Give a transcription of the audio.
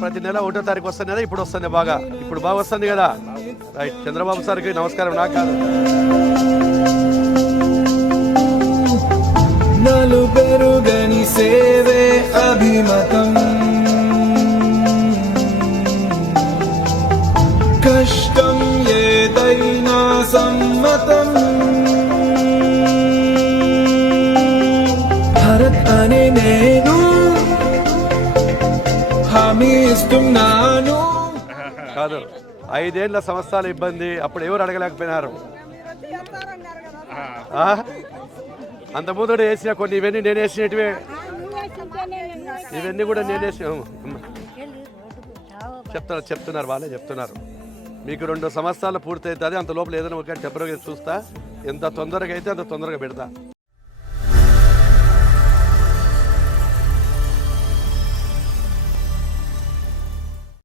ప్రతి నెల ఒకటో తారీఖు వస్తుంది కదా ఇప్పుడు వస్తుంది బాగా. ఇప్పుడు బాగా వస్తుంది కదా. రైట్ చంద్రబాబు సార్కి నమస్కారం నాకు కాదు. సేవే అభిమతం. కష్టం ఏదైనా సమ్మతం. భరత్ అనే నేను హామీ ఇస్తున్నాను. కాదు ఐదేళ్ళ సంవత్సరాల ఇబ్బంది అప్పుడు ఎవరు అడగలేకపోయినారు? అంత ముందు వేసిన కొన్ని ఇవన్నీ నేను వేసినటివే. ఇవన్నీ కూడా నేను వేసిన చెప్తున్నారు చెప్తున్నారు వాళ్ళే చెప్తున్నారు. మీకు రెండు సంవత్సరాలు పూర్తి అవుతుంది అంత లోపల ఏదైనా ఒక టెంపరీ చూస్తా. ఎంత తొందరగా అయితే అంత తొందరగా పెడతా.